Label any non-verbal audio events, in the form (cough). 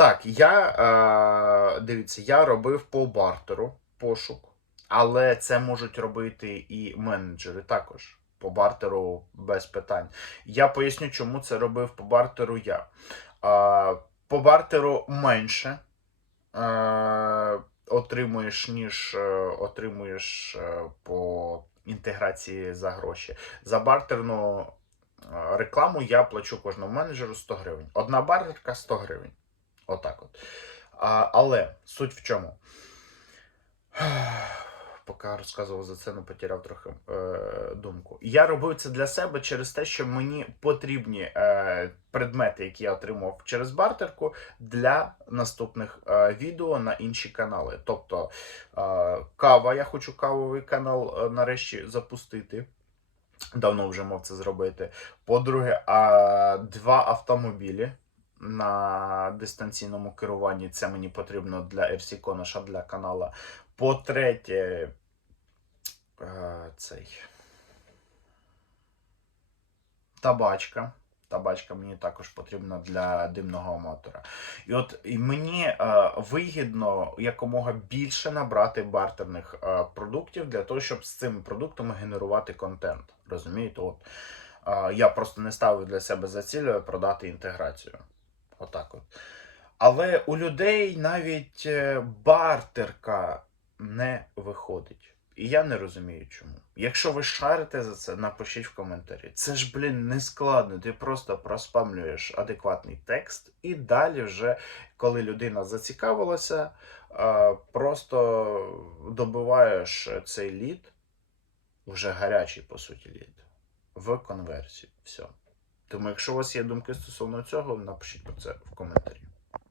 Так, я е, дивіться, я робив по бартеру пошук, але це можуть робити і менеджери також. По бартеру без питань. Я поясню, чому це робив по бартеру я. Е, по бартеру менше е, отримуєш, ніж е, отримуєш е, по інтеграції за гроші. За бартерну е, рекламу я плачу кожному менеджеру 100 гривень. Одна бартерка 100 гривень. Отак от. А, але суть в чому? (sighs) Поки розказував за це, не потеряв трохи е, думку. Я робив це для себе через те, що мені потрібні е, предмети, які я отримав через бартерку, для наступних е, відео на інші канали. Тобто е, кава, я хочу кавовий канал е, нарешті запустити. Давно вже мав це зробити. По-друге, а, два автомобілі на дистанційному керуванні. Це мені потрібно для RC Коноша для канала. По-третє, е, цей. Табачка. Табачка мені також потрібна для димного мотора. І от і мені е, вигідно якомога більше набрати бартерних е, продуктів для того, щоб з цими продуктами генерувати контент. Розумієте? От, е, я просто не ставив для себе за ціль продати інтеграцію. Отак от. Але у людей навіть е, бартерка не виходить. І я не розумію чому. Якщо ви шарите за це, напишіть в коментарі. Це ж, блін, не складно. Ти просто проспамлюєш адекватний текст, і далі, вже, коли людина зацікавилася, просто добиваєш цей лід, вже гарячий, по суті, лід, в конверсію. Все. Тому, якщо у вас є думки стосовно цього, напишіть про це в коментарі.